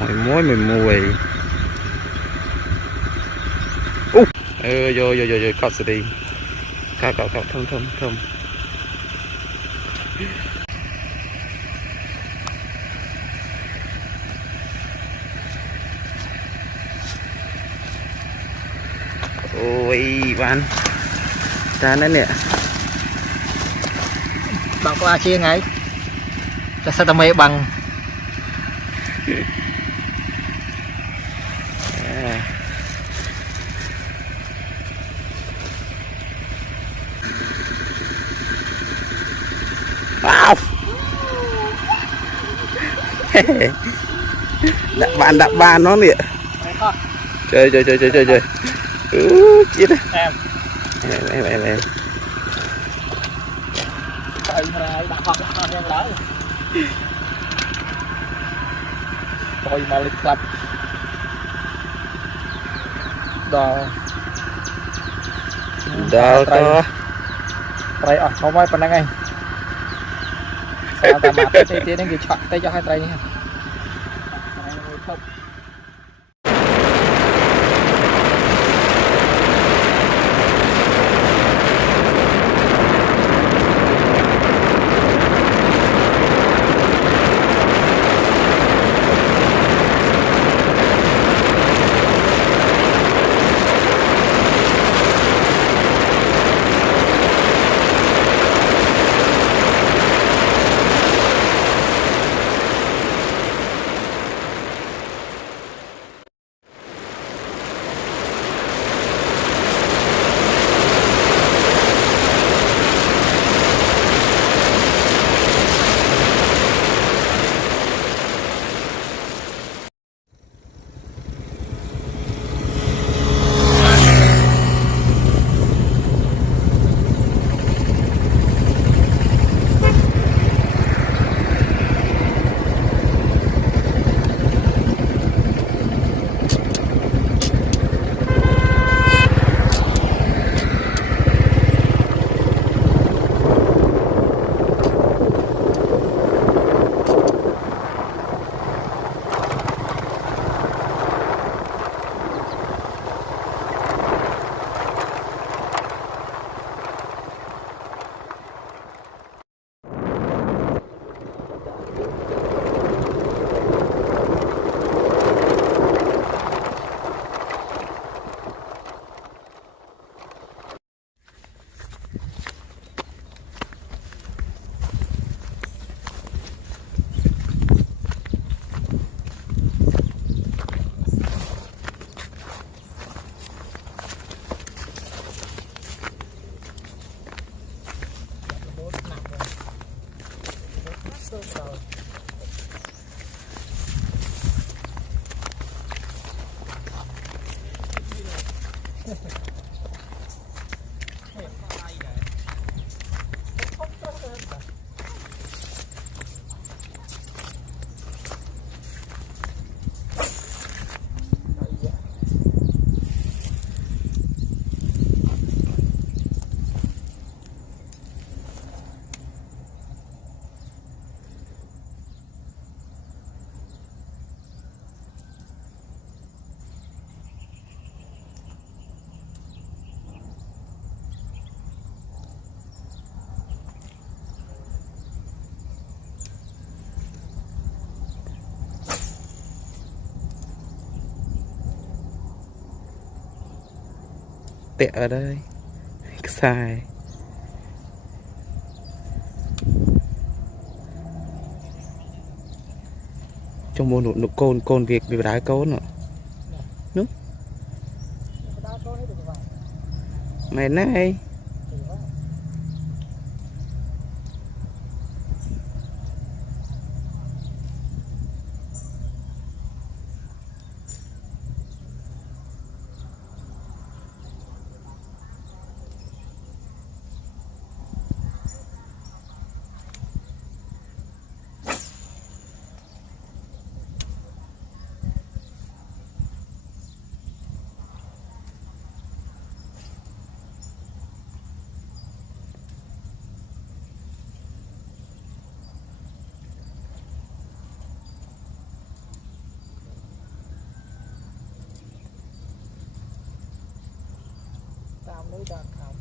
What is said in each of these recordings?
mồi mối mùi mùi vô cọt sự đi cọt thơm ôi bạn ra đấy nè bảo qua chia ngay cho sao tao mê bằng wow đạp bàn nó nè chơi chết đấy em coi mà lịch lập đò to trai ở không ai phần năng anh sao ta mà tay đến cái chọn tay cho hai tay nhé tẹo ở đây sai trong môn nụ côn việc bị đá côn nữa nước mày này khám nữa cho khám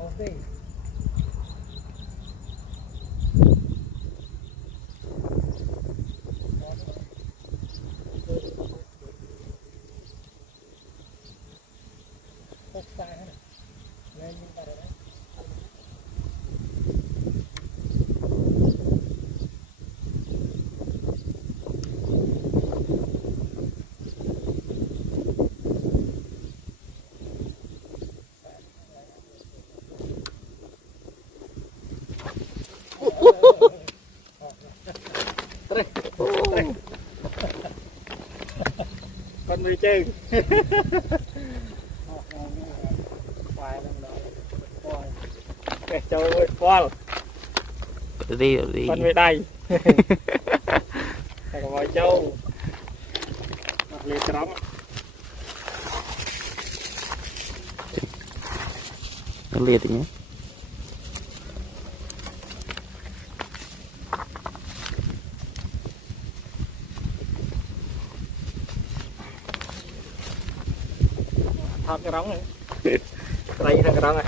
ok rất xa hết này lên nhưng ta đấy con mười chơi khoai đang đợi khoai kẻ châu ơi khoai đi con mười đây thằng ngồi châu mặt liệt trống nó liệt nhé thằng cái rống này đây thằng cái rống này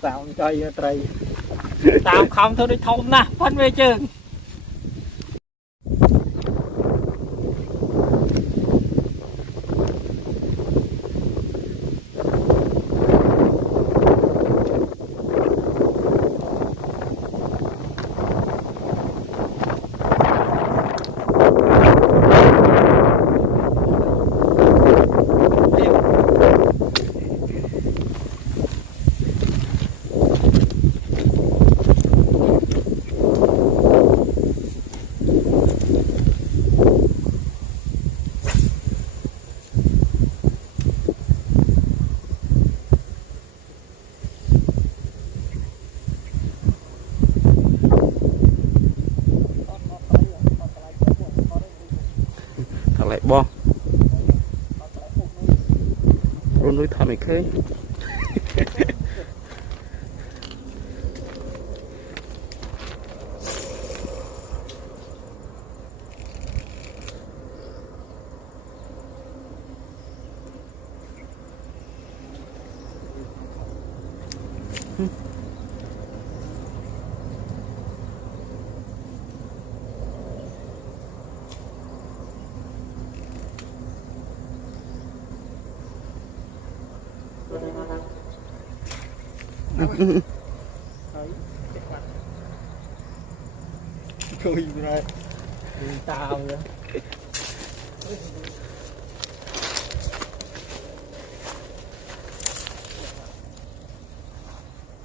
tao chơi trời tao không thôi đi thông nè phân về trường thằng lại bom luôn núi thằng này khơi cùi rồi tao nữa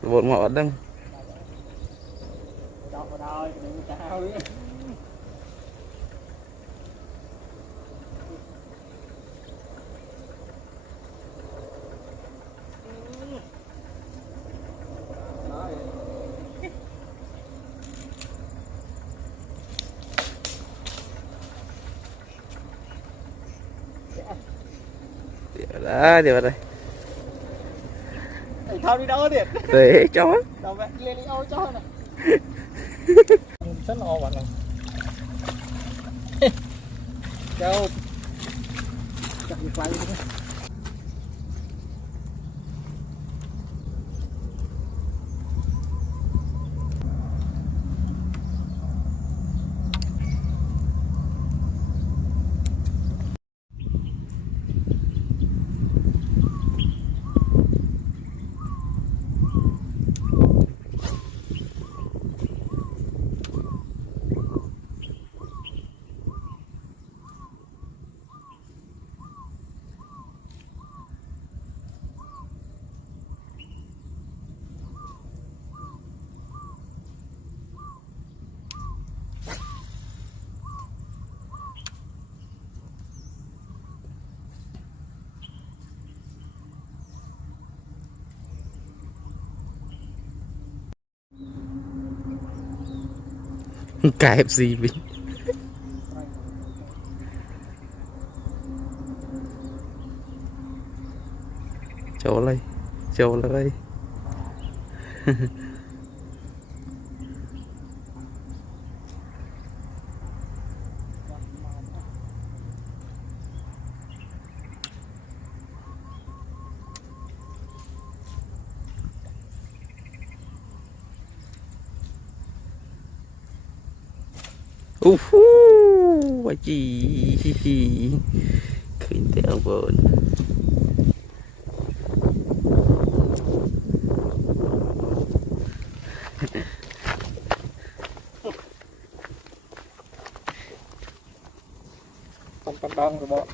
một ngọ đăng chọn vào đôi đừng tao nữa đó đi vào đây thao đi đâu đi để chó đâu vậy lên đi ô cho này rất là ô bạn này đâu chẳng bị quay nữa KFCវិញចូលហើយអូហ្វូអាជីឃើញទេបងប្អូន con đong rồi bộ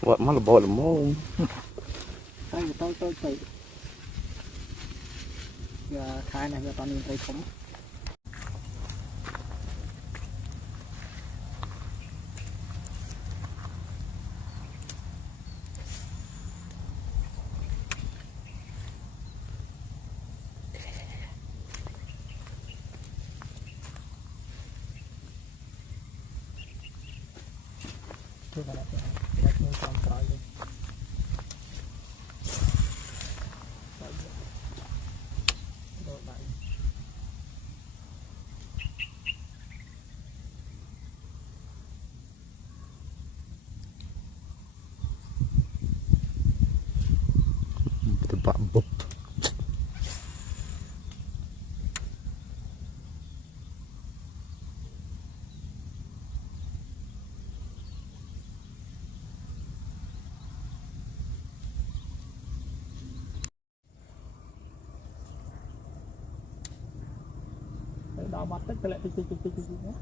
vợ mắt là bò là mông tôi giờ khai này giờ toàn nhìn thấy không Hãy subscribe cho kênh Ghiền Mì Gõ để không bỏ lỡ những tebak bub đào mặt tất cả lại tích nhé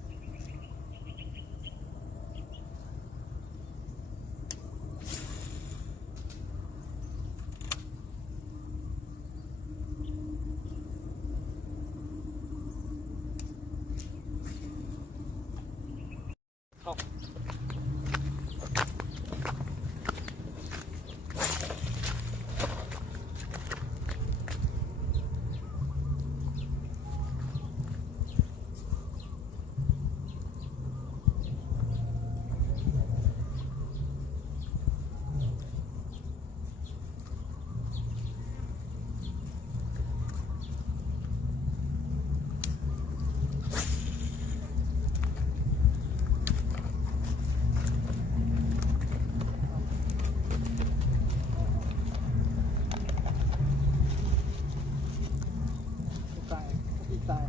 tài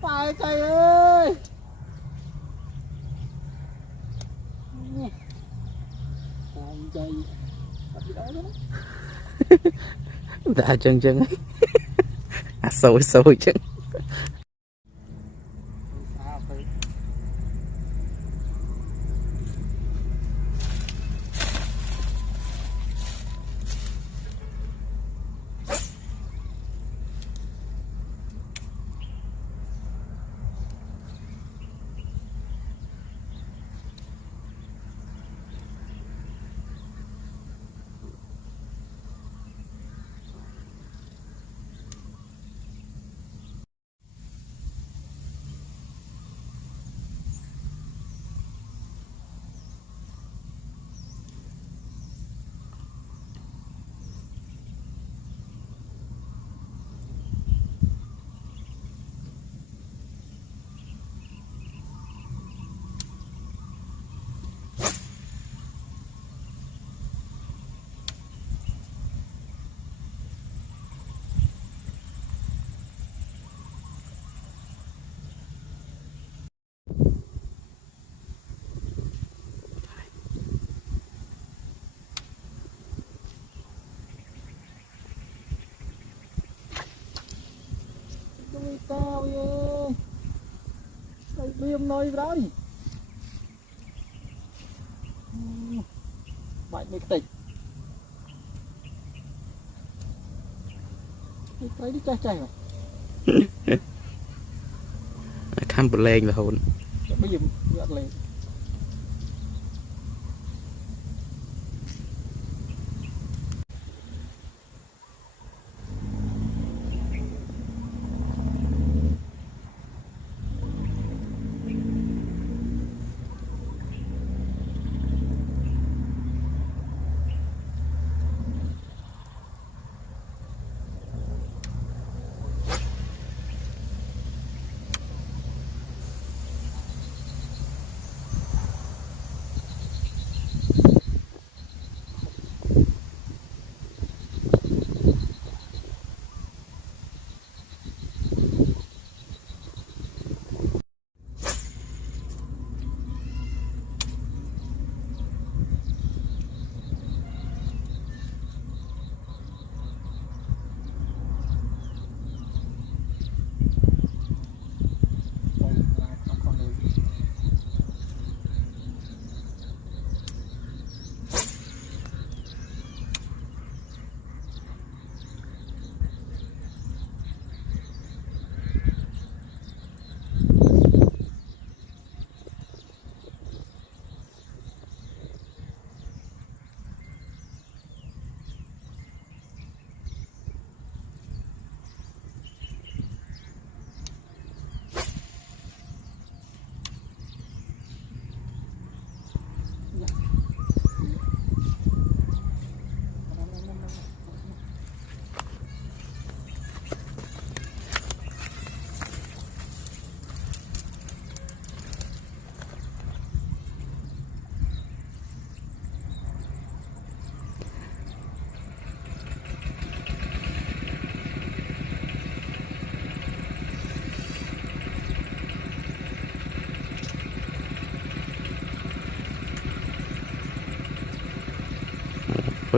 phải trời ơi trời đã chân à sôi chân em nói đó đi bạn đi tịch thấy đi chai chai rồi khăm bờ lên là hồn bây giờ gạt lên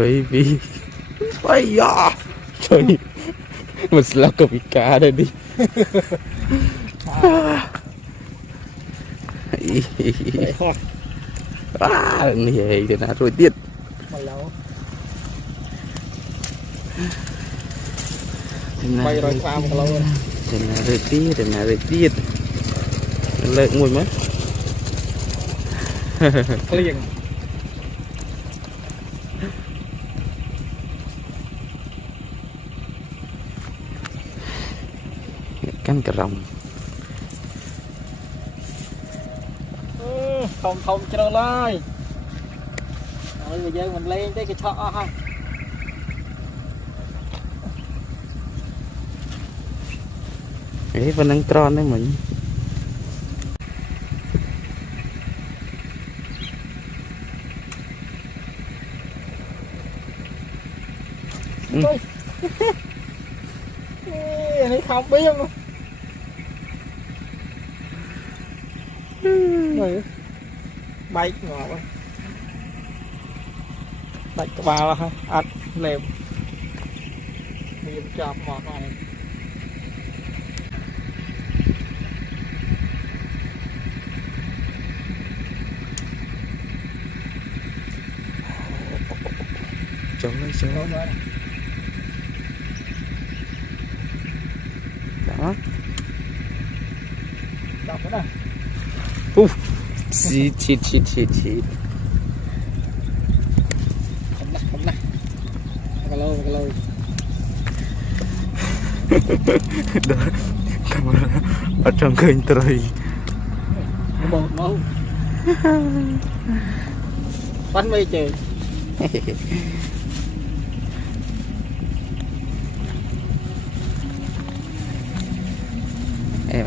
bởi vì ây da trời mình sẽ làm cái cá đây đi vậy thôi như vậy thì là rồi tiết mà lâu bay rồi qua một lâu rồi thì là rồi tiết lợi mùi mất liền cắn cà rồng không chơi lại rồi bây giờ mình lên tới cái thọ ha ấy vẫn đang tròn đấy mình này không biết luôn rồi bay ngọt quá bay cái bao ha ăn lèm miếng chọc ngọt này cháu ơi cháu đó đọc cái này chít không nè cái lôi đó camera ở trong kênh trời một mẫu bánh mì trời em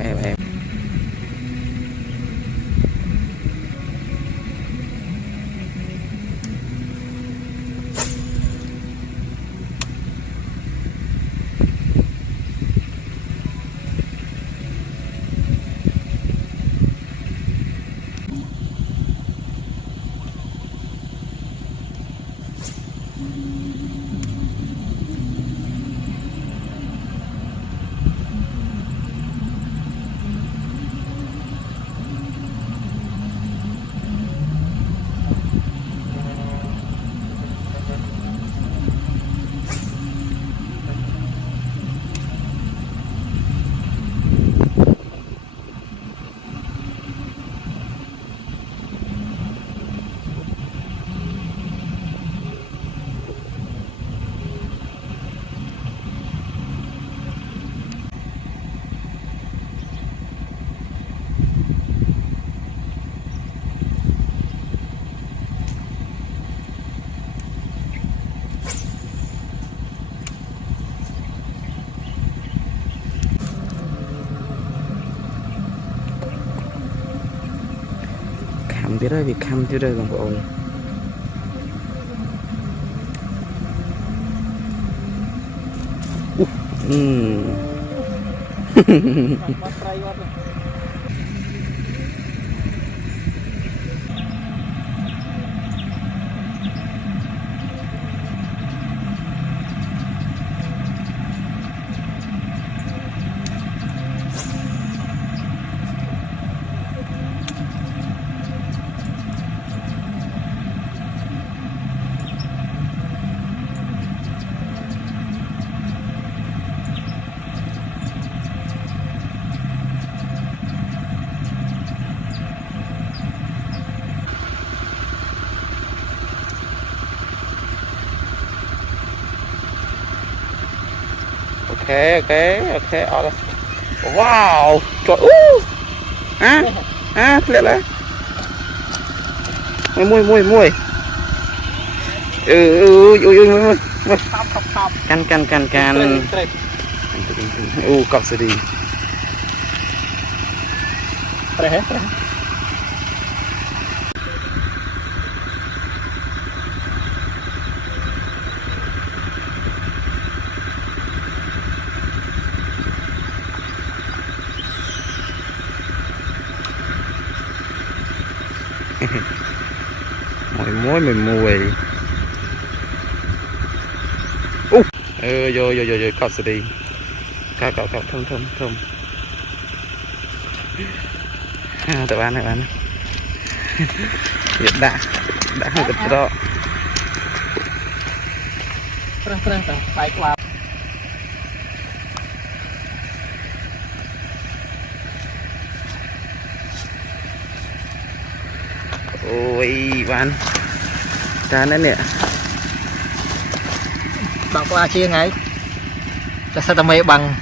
thế đây vì khăm thế đây bằng bộ ồn ok ok ok wow trời liệt đấy mui mui mui mui can cọc sẽ đi mùi vô cọp sẽ đi cọp thơm tụi bạn đã hơi gật đó phải qua ôi bạn ra đấy nè bạn qua chia ngay là sao tao mê bằng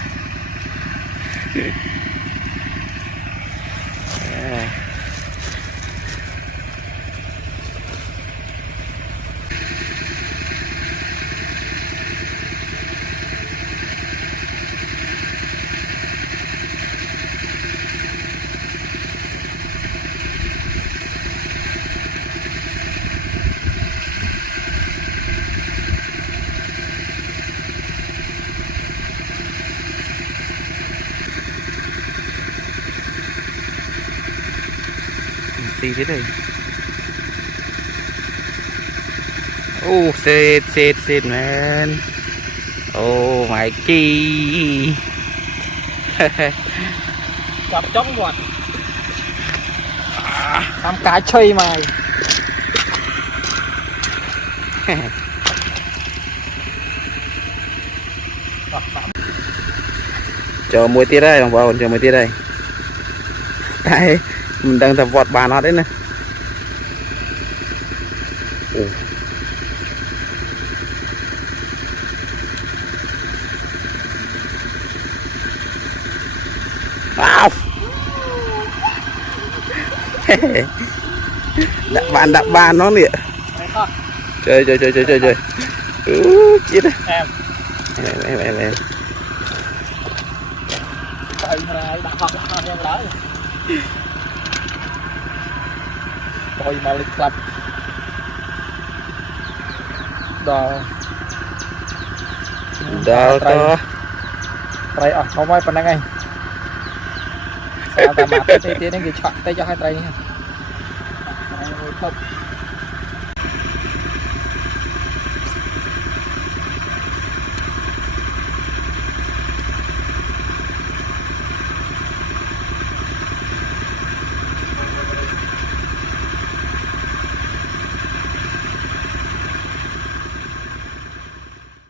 gì thế này shit man oh my key chọc trống quạt làm cái chơi mày chờ mùi tiết đây đồng bào chờ mùi tiết đây đây mình đang tập vọt bà nó đấy nè đạp bàn nó nè chơi chết đấy em thôi mà lịch lập đó to trai không ai phần năng anh sao ta mà tê đến cái chọn tay cho hai tay nha